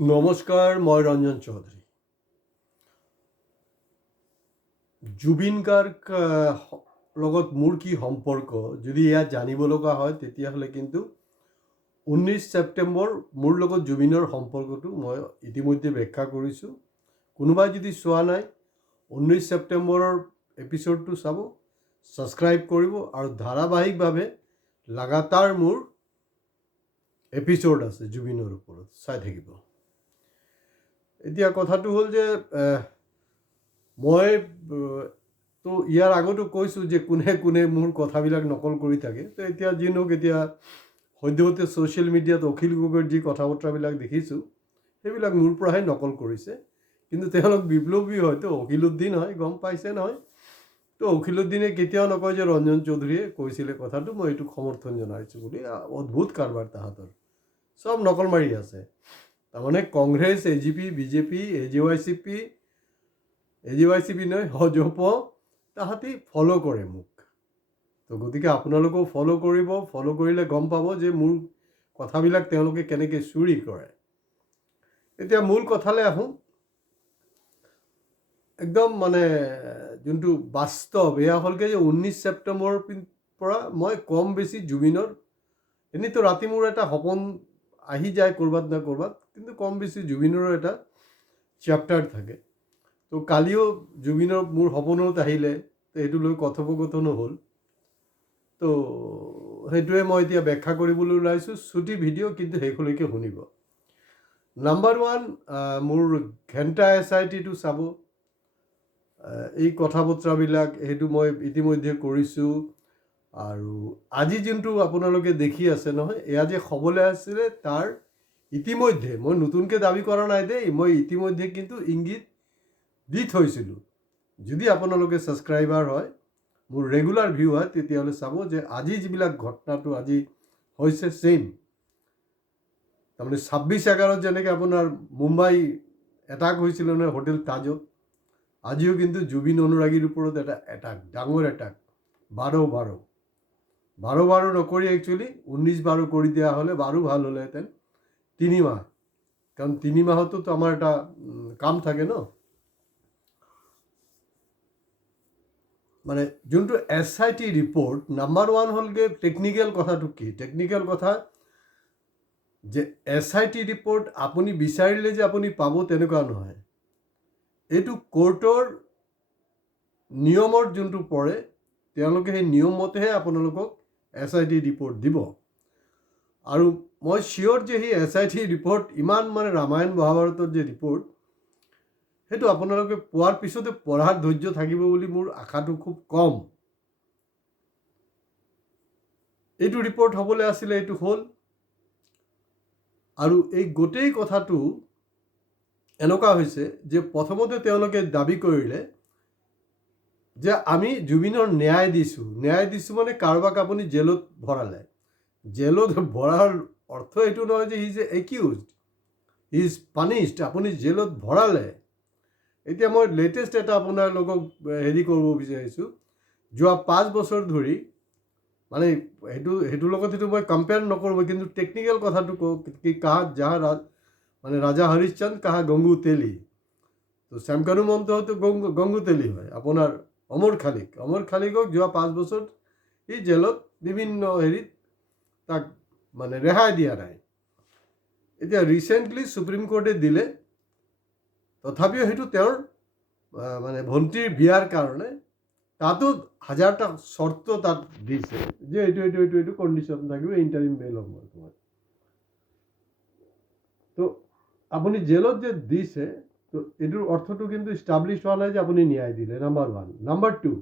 নমস্কাৰ, মই ৰঞ্জন চৌধুৰী। জুবিন গাৰ্গ লগত মোৰ কি সম্পৰ্ক যদি ইয়াত জানিব লগা হয় তেতিয়াহ'লে কিন্তু 19 ছেপ্টেম্বৰ মোৰ লগত জুবিনৰ সম্পৰ্কটো মই ইতিমধ্যে ব্যাখ্যা কৰিছোঁ। কোনোবাই যদি চোৱা নাই 19 ছেপ্টেম্বৰৰ এপিছ'ডটো চাব, ছাবস্ক্ৰাইব কৰিব আৰু ধাৰাবাহিকভাৱে লাগাতাৰ মোৰ এপিছ'ড আছে জুবিনৰ ওপৰত, চাই থাকিব। এতিয়া কথাটো হ'ল যে মই তো ইয়াৰ আগতো কৈছোঁ যে কোনে কোনে মোৰ কথাবিলাক নকল কৰি থাকে। তো এতিয়া যি নহওক, এতিয়া সদ্যহতে ছ'চিয়েল মিডিয়াত অখিল গগৈৰ যি কথা বতৰাবিলাক দেখিছোঁ সেইবিলাক মোৰ পৰাহে নকল কৰিছে। কিন্তু তেওঁলোক বিপ্লৱী হয়তো অখিলুদ্দিন হয়, গম পাইছে নহয়। তো অখিলুদ্দিনে কেতিয়াও নকয় যে ৰঞ্জন চৌধুৰীয়ে কৈছিলে কথাটো, মই এইটোক সমৰ্থন জনাইছোঁ বুলি। অদ্ভুত কাৰবাৰ তাহাঁতৰ, চব নকল মাৰি আছে। তাৰমানে কংগ্ৰেছ, এজিপি, বিজেপি, এজিৱাইচিপি নহয়, হজপ তাহাঁতি ফ'ল' কৰে মোক। তো গতিকে আপোনালোকেও ফ'ল' কৰিব। ফ'ল' কৰিলে গম পাব যে মোৰ কথাবিলাক তেওঁলোকে কেনেকৈ চুৰি কৰে। এতিয়া মূল কথালৈ আহোঁ। একদম মানে যোনটো বাস্তৱ এয়া হ'লগৈ যে 19 ছেপ্টেম্বৰৰ পৰা মই কম বেছি জুবিনৰ, এনেইতো ৰাতি মোৰ এটা সপোন আহি যায় ক'ৰবাত না ক'ৰবাত, কিন্তু কম বেছি জুবিনৰো এটা চেপ্টাৰ থাকে। তো কালিও জুবিনৰ মোৰ সপোনত আহিলে, তো সেইটো লৈ কথোপকথনো হ'ল। তো সেইটোৱে মই এতিয়া ব্যাখ্যা কৰিবলৈ ওলাইছোঁ। ছুটি ভিডিঅ', কিন্তু শেষলৈকে শুনিব। নাম্বাৰ 1, মোৰ ঘেণ্টা SITটো চাব। এই কথা বতৰাবিলাক সেইটো মই ইতিমধ্যে কৰিছোঁ। আৰু আজি যোনটো আপোনালোকে দেখি আছে নহয়, এয়া যে হ'বলৈ আছিলে তাৰ ইতিমধ্যে, মই নতুনকৈ দাবী কৰা নাই দেই, মই ইতিমধ্যে কিন্তু ইংগিত দি থৈছিলোঁ। যদি আপোনালোকে ছাবস্ক্ৰাইবাৰ হয়, মোৰ ৰেগুলাৰ ভিউ হয়, তেতিয়াহ'লে চাব যে আজি যিবিলাক ঘটনাটো আজি হৈছে ছেইম। তাৰমানে 26/11 যেনেকৈ আপোনাৰ মুম্বাই এটাক হৈছিলে নহয় হোটেল তাজত, আজিও কিন্তু জুবিন অনুৰাগীৰ ওপৰত এটা এটাক, ডাঙৰ এটাক। 12 নকৰি একচুৱেলি 19 কৰি দিয়া হ'লে বাৰু ভাল হ'লেহেঁতেন। 3 মাহ, কাৰণ 3 মাহতো আমাৰ এটা কাম থাকে ন। মানে যোনটো SIT ৰিপৰ্ট, নাম্বাৰ 1 হ'লগৈ টেকনিকেল কথাটো কি? টেকনিকেল কথা যে SIT ৰিপৰ্ট আপুনি বিচাৰিলে যে আপুনি পাব তেনেকুৱা নহয়। এইটো কোৰ্টৰ নিয়মৰ যোনটো পৰে, তেওঁলোকে সেই নিয়ম মতেহে আপোনালোকক SIT ৰিপৰ্ট দিব। আৰু মই চিয়'ৰ যে সেই SIT ৰিপৰ্ট ইমান মানে ৰামায়ণ মহাভাৰতৰ যে ৰিপৰ্ট, সেইটো আপোনালোকে পোৱাৰ পিছতে পঢ়াৰ ধৈৰ্য থাকিব বুলি মোৰ আশাটো খুব কম। এইটো ৰিপৰ্ট হ'বলৈ আছিলে, এইটো হ'ল। আৰু এই গোটেই কথাটো এনেকুৱা হৈছে যে প্ৰথমতে তেওঁলোকে দাবী কৰিলে যে আমি জুবিনৰ ন্যায় দিছোঁ মানে কাৰোবাক আপুনি জেলত ভৰালে। জেলত ভৰাৰ অৰ্থ এইটো নহয় যে he is accused, he is punished. আপুনি জেলত ভৰালে। এতিয়া মই লেটেষ্ট এটা আপোনালোকক হেৰি কৰিব বিচাৰিছোঁ। যোৱা 5 বছৰ ধৰি, মানে সেইটোৰ লগত সেইটো মই কম্পেয়াৰ নকৰোঁ, কিন্তু টেকনিকেল কথাটো কওঁ কি কাহা যাহা মানে ৰাজা হৰিশ্চন্দ্ৰ কাহা গংগু তেলি। তো শ্যামকানু মহন্ততো গংগু তেলি হয়। আপোনাৰ অমৰ খালিকক যোৱা 5 বছৰ এই জেলত বিভিন্ন হেৰিত তাক মানে ৰেহাই দিয়া নাই। এতিয়া ৰিচেণ্টলি সুপ্ৰিম কোৰ্টে দিলে, তথাপিও সেইটো তেওঁৰ মানে ভণ্টিৰ বিয়াৰ কাৰণে তাতো 1000টা চৰ্ত তাত দিছে যে এইটো কণ্ডিশ্যন থাকিব, ইণ্টাৰিম বেল হ'ব তোমাৰ। তো আপুনি জেলত যে দিছে, তো এইটোৰ অৰ্থটো কিন্তু ইষ্টাব্লিছ হোৱা নাই যে আপুনি ন্যায় দিলে, নাম্বাৰ 1। নাম্বাৰ 2,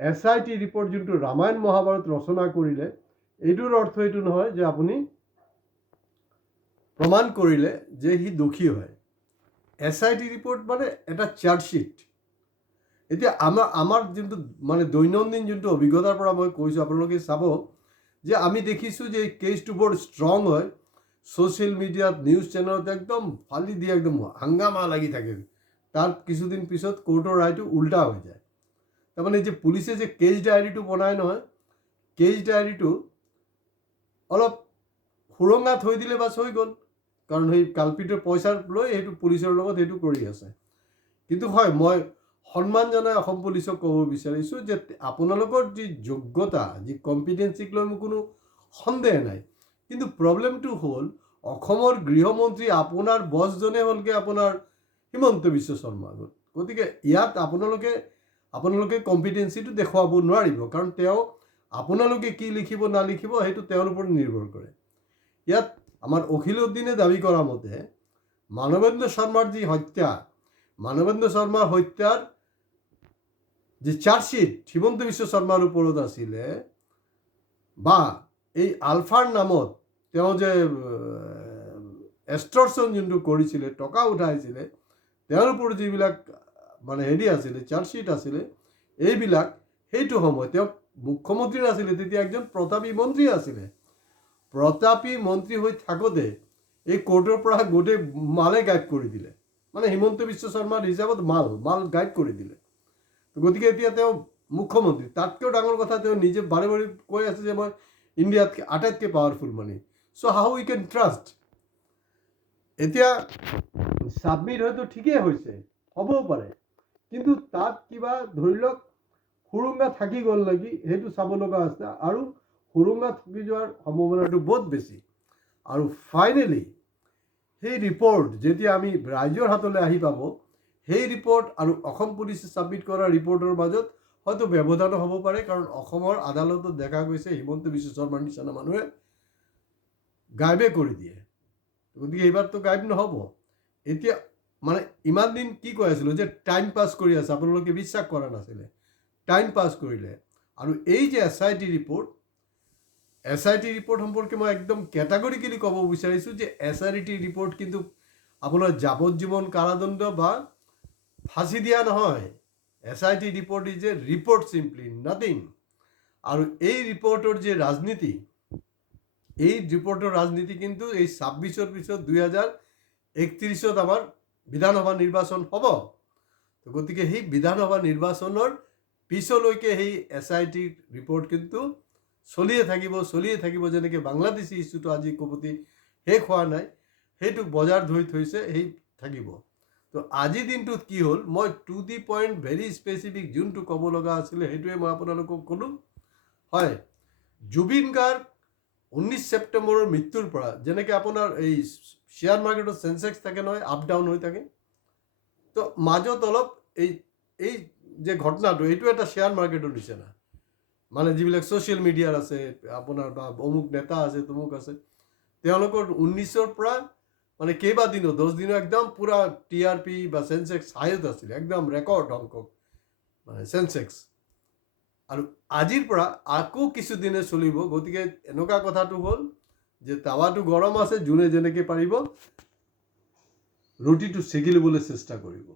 SIT ৰিপৰ্ট যোনটো ৰামায়ণ মহাভাৰত ৰচনা কৰিলে, এইটোৰ অৰ্থ এইটো নহয় যে আপুনি প্ৰমাণ কৰিলে যে সি দোষী হয়। SIT ৰিপৰ্ট মানে এটা চাৰ্জশ্বিট। এতিয়া আমাৰ যোনটো মানে দৈনন্দিন যোনটো অভিজ্ঞতাৰ পৰা মই কৈছোঁ, আপোনালোকে চাব যে আমি দেখিছোঁ যে এই কেছটো বৰ ষ্ট্ৰং হয়। ছ'চিয়েল মিডিয়াত, নিউজ চেনেলত একদম ফালি দিয়ে, একদম হাংগামা লাগি থাকে। তাৰ কিছুদিন পিছত কোৰ্টৰ ৰায়টো উল্টা হৈ যায়। তাৰমানে যে পুলিচে যে কেছ ডায়েৰীটো বনায় নহয়, কেছ ডায়েৰীটো অলপ সুৰঙা থৈ দিলে বাছ হৈ গ'ল। কাৰণ সেই কালপিটৰ পইচা লৈ সেইটো পুলিচৰ লগত সেইটো কৰি আছে। কিন্তু হয়, মই সন্মান জনাই অসম পুলিচক ক'ব বিচাৰিছোঁ যে আপোনালোকৰ যি যোগ্যতা, যি কম্পিটেঞ্চিক লৈ মোৰ কোনো সন্দেহ নাই, কিন্তু প্ৰব্লেমটো হ'ল অসমৰ গৃহমন্ত্ৰী আপোনাৰ বছজনে হ'লগৈ আপোনাৰ হিমন্ত বিশ্ব শৰ্মা। গতিকে ইয়াত আপোনালোকে কম্পিটেঞ্চিটো দেখুৱাব নোৱাৰিব, কাৰণ তেওঁ আপোনালোকে কি লিখিব নালিখিব সেইটো তেওঁৰ ওপৰত নিৰ্ভৰ কৰে। ইয়াত আমাৰ অখিলউদ্দিনে দাবী কৰা মতে মানৱেন্দ্ৰ শৰ্মাৰ যি হত্যা, মানৱেন্দ্ৰ শৰ্মাৰ হত্যাৰ যি চাৰ্জশ্বিট হিমন্ত বিশ্ব শৰ্মাৰ ওপৰত আছিলে, বা এই আলফাৰ নামত তেওঁ যে এক্সটৰ্চন যোনটো কৰিছিলে, টকা উঠাইছিলে, তেওঁৰ ওপৰত যিবিলাক আছিলে, চাৰ্জশ্বিট আছিলে, এইবিলাক সেইটো সময়ত তেওঁ মুখ্যমন্ত্ৰী নাছিলে, তেতিয়া একজন প্ৰতাপী মন্ত্ৰী আছিলে। প্ৰতাপী মন্ত্ৰী হৈ থাকোঁতে এই কোৰ্টৰ পৰা গোটেই মালে গাইব কৰি দিলে, হিমন্ত বিশ্ব শৰ্মাৰ হিচাপত মাল গাইব কৰি দিলে। গতিকে এতিয়া তেওঁ মুখ্যমন্ত্ৰী, তাতকৈও ডাঙৰ কথা তেওঁ নিজে বাৰে বাৰে কৈ আছে যে মই ইণ্ডিয়াত আটাইতকৈ powerful money. So' how we can trust. এতিয়া ছাবমিট হয়তো ঠিকেই হৈছে, হ'বও পাৰে, কিন্তু তাত কিবা ধৰি লওক সুৰুঙা থাকি গ'ল নেকি সেইটো চাব লগা আছে, আৰু সুৰুঙা থাকি যোৱাৰ সম্ভাৱনাটো বহুত বেছি। আৰু ফাইনেলি সেই ৰিপৰ্ট যেতিয়া আমি ৰাইজৰ হাতলৈ আহি পাব, সেই ৰিপৰ্ট আৰু অসম পুলিচে ছাবমিট কৰা ৰিপৰ্টৰ মাজত হয়তো ব্যৱধানো হ'ব পাৰে, কাৰণ অসমৰ আদালতত দেখা গৈছে হিমন্ত বিশ্ব শৰ্মাৰ নিচিনা মানুহে গাইবে কৰি দিয়ে। গতিকে এইবাৰতো গাইব নহ'ব। এতিয়া ইমান দিন কি কৈ আছিলোঁ যে টাইম পাছ কৰি আছে, আপোনালোকে বিশ্বাস কৰা নাছিলে, টাইম পাছ কৰিলে। আৰু এই যে SIT ৰিপৰ্ট সম্পৰ্কে মই একদম কেটাগৰিকেলি ক'ব বিচাৰিছোঁ যে SIT ৰিপৰ্ট কিন্তু আপোনাৰ যাৱজ্জীৱন কাৰাদণ্ড বা ফাঁচি দিয়া নহয়। SIT report is a report, simply nothing. আৰু এই ৰিপৰ্টৰ যে ৰাজনীতি, এই ৰিপৰ্টৰ ৰাজনীতি কিন্তু এই 26-ৰ পিছত 2031-ত আমাৰ বিধানসভা নিৰ্বাচন হ'ব। গতিকে সেই বিধানসভা নিৰ্বাচনৰ পিছলৈকে সেই SIT ৰিপৰ্ট কিন্তু চলিয়ে থাকিব, যেনেকৈ বাংলাদেশী ইছ্যুটো আজি কপতি শেষ হোৱা নাই, সেইটোক বজাৰ ধৰি থৈছে, সেই থাকিব। তো আজিৰ দিনটোত কি হ'ল, মই to the point very specific যোনটো ক'ব লগা আছিলে সেইটোৱে মই আপোনালোকক ক'লোঁ। হয়, জুবিন গাৰ্গ 19 ছেপ্টেম্বৰৰ মৃত্যুৰ পৰা, যেনেকৈ আপোনাৰ এই শ্বেয়াৰ মাৰ্কেটত চেনচেক্স থাকে নহয়, আপ ডাউন হৈ থাকে, তো মাজত অলপ এই যে ঘটনাটো, এইটো এটা শ্বেয়াৰ মাৰ্কেটৰ নিচিনা। যিবিলাক ছ'চিয়েল মিডিয়াৰ আছে আপোনাৰ, বা অমুক নেতা আছে, তমুক আছে, তেওঁলোকৰ 19-ৰ পৰা কেইবাদিনো 10 দিনো একদম পুৰা TRP বা চেনচেক্স হাইত আছিলে, একদম ৰেকৰ্ড সংখ্যক চেনচেক্স। আৰু আজিৰ পৰা আকৌ কিছুদিনে চলিব। গতিকে এনেকুৱা কথাটো হ'ল যে টাৱাটো গৰম আছে, যোনে যেনেকৈ পাৰিব ৰুটিটো ছেকি ল'বলৈ চেষ্টা কৰিব।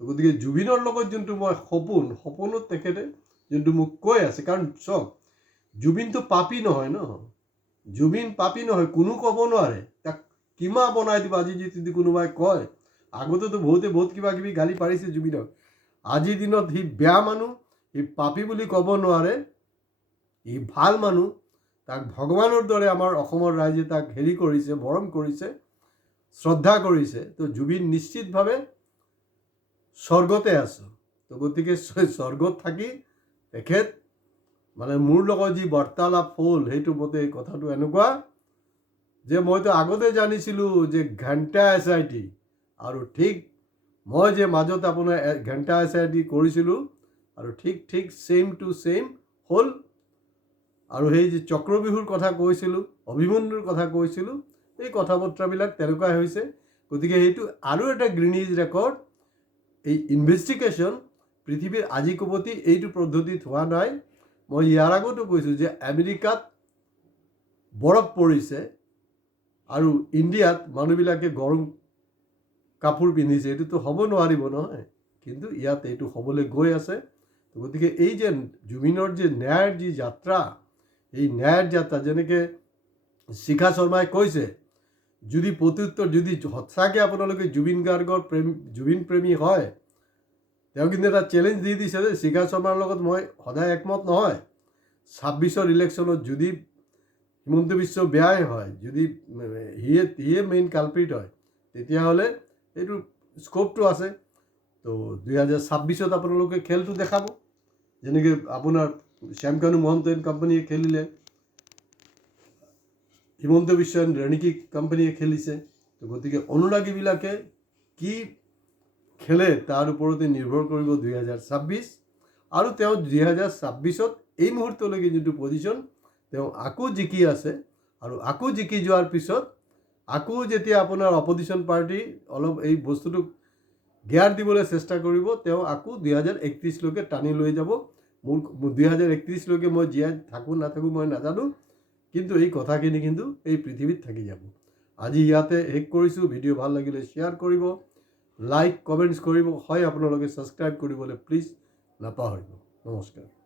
গতিকে জুবিনৰ লগত যোনটো মই সপোনত তেখেতে যোনটো মোক কৈ আছে, কাৰণ চাওক, জুবিনটো পাপী নহয় ন, জুবিন পাপী নহয়, কোনো ক'ব নোৱাৰে তাক কিমা বনাই দিব। আজি যদি কোনোবাই কয়, আগতেতো বহুত কিবা কিবি গালি পাৰিছে জুবিনক, আজিৰ দিনত সি বেয়া মানুহ, সি পাপী বুলি ক'ব নোৱাৰে, সি ভাল মানুহ, তাক ভগৱানৰ দৰে আমাৰ অসমৰ ৰাইজে তাক হেৰি কৰিছে, মৰম কৰিছে, শ্ৰদ্ধা কৰিছে। তো জুবিন নিশ্চিতভাৱে স্বৰ্গতে আছে। তো গতিকে স্বৰ্গত থাকি তেখেত মোৰ লগত যি বাৰ্তালাপ হ'ল, সেইটো মতে কথাটো এনেকুৱা যে মইতো আগতে জানিছিলোঁ যে ঘণ্টা SIT, আৰু ঠিক মই যে মাজত আপোনাৰ ঘণ্টা SIT কৰিছিলোঁ, আৰু ঠিক ছেইম টু ছেইম হ'ল। আৰু সেই যে চক্ৰবিহুৰ কথা কৈছিলোঁ, অভিমন্যুৰ কথা কৈছিলোঁ, এই কথা বতৰাবিলাক তেনেকুৱাই হৈছে। গতিকে এইটো আৰু এটা গ্ৰীনিজ ৰেকৰ্ড। এই ইনভেষ্টিগেশ্যন পৃথিৱীৰ আজি কবতি এইটো পদ্ধতিত হোৱা নাই। মই ইয়াৰ আগতো কৈছোঁ যে আমেৰিকাত বৰফ পৰিছে আৰু ইণ্ডিয়াত মানুহবিলাকে গৰম কাপোৰ পিন্ধিছে, এইটোতো হ'ব নোৱাৰিব নহয়, কিন্তু ইয়াত এইটো হ'বলৈ গৈ আছে। গতিকে এই যে জুবিনৰ যে ন্যায়ৰ যি যাত্ৰা, এই ন্যায়ৰ যাত্ৰা, যেনেকৈ শিখা শৰ্মাই কৈছে, যদি প্ৰত্যুত্তৰ যদি সঁচাকৈ আপোনালোকে জুবিন গাৰ্গৰ জুবিন প্ৰেমী হয়, তেওঁ কিন্তু এটা চেলেঞ্জ দি দিছে যে শিখা শৰ্মাৰ লগত মই সদায় একমত নহয়, 26-ৰ ইলেকশ্যনত যদি হিমন্ত বিশ্ব বেয়াই হয়, যদি সিয়ে মেইন কালপ্ৰিট হয়, তেতিয়াহ'লে এইটো স্ক'পটো আছে। তো 2026 আপোনালোকে খেলটো দেখাব, যেনেকৈ আপোনাৰ শ্যামকানু মহন্ত এণ্ড কোম্পানীয়ে খেলিলে, হিমন্ত বিশ্ব এণ্ড ৰণিকি কোম্পানীয়ে খেলিছে। তো গতিকে অনুৰাগীবিলাকে কি খেলে তাৰ ওপৰতে নিৰ্ভৰ কৰিব 2026। আৰু তেওঁ 2026 এই মুহূৰ্তলৈকে যিটো পজিশ্যন তেওঁ আকৌ জিকি আছে, আৰু আকৌ জিকি যোৱাৰ পিছত আকৌ যেতিয়া আপোনাৰ অপজিশ্যন পাৰ্টি অলপ এই বস্তুটোক গিয়াৰ দিবলৈ চেষ্টা কৰিব, তেওঁ আকৌ 2031লৈকে টানি লৈ যাব। মোৰ 2031লৈকে মই জীয়াই থাকোঁ নাথাকোঁ মই নাজানো, কিন্তু এই কথাখিনি কিন্তু এই পৃথিৱীত থাকি যাব। আজি ইয়াতে শেষ কৰিছোঁ। ভিডিঅ' ভাল লাগিলে শ্বেয়াৰ কৰিব, লাইক কমেণ্টছ কৰিব, হয় আপোনালোকে ছাবস্ক্ৰাইব কৰিবলৈ প্লিজ নাপাহৰিব। নমস্কাৰ।